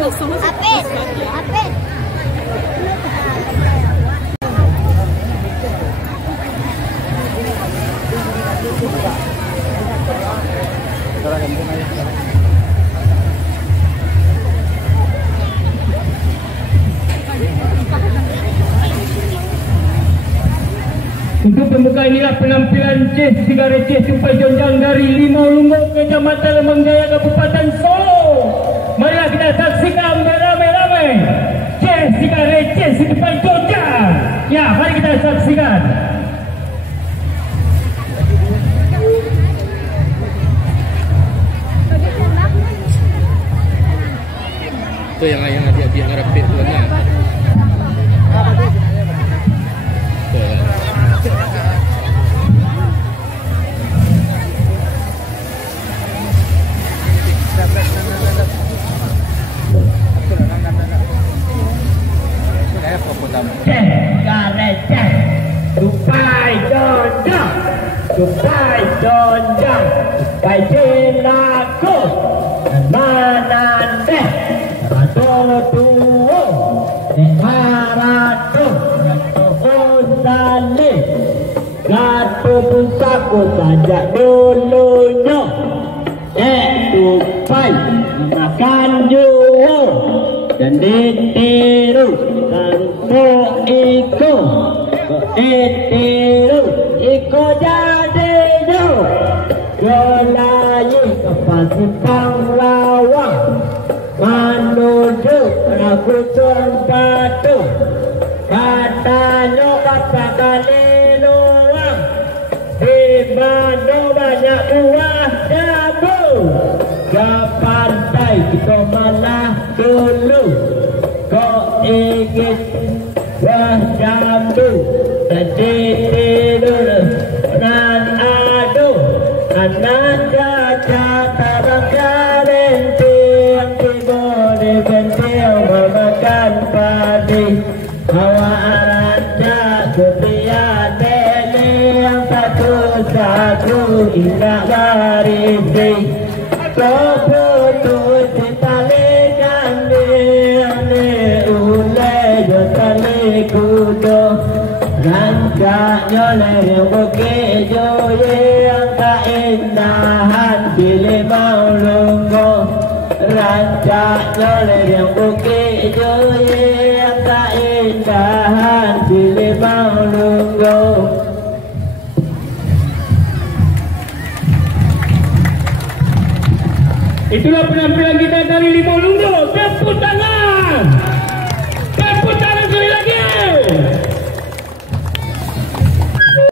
Apit. Apit. Untuk pembuka inilah penampilan Jessica Receh Tupai Jonjang dari Limau Lumbuk, Kecamatan Lembang Jaya, Kabupaten Solo. Marilah kita saksikan beramai-ramai Jessica Receh Tupai Jonjang. Ya, mari kita saksikan. Itu yang adik-adik ngerepit tu kan. Tupai Jonjang, Tupai Jonjang, Kajelaku, Manande, Ratotuo, Neharatu, Ratohosale, Gato Pusaku sajak dulunya, Tupai makan juo, dan ditiru, tanpa iko. Itiru iko jadi jo Golayi ke Pasipang Lawang menuju Ragu Batu katanya kata kali luang di mana banyak buah jambu ke pantai kita malah dulu kau ingin buah jambu tidur nan adu ananda jata bangkaren tiang tibore bentil memakan padi hawa aranda setia deli yang satu indah garisi keputus ditalikan ni ule jotali kudo rancaknya lereng bukit joye yang tak indahan di Limau Lumbuk rancaknya lereng bukit joye yang tak indahan di Limau Lumbuk. Itulah penampilan kita dari Limau Lumbuk. Tepuk tangan.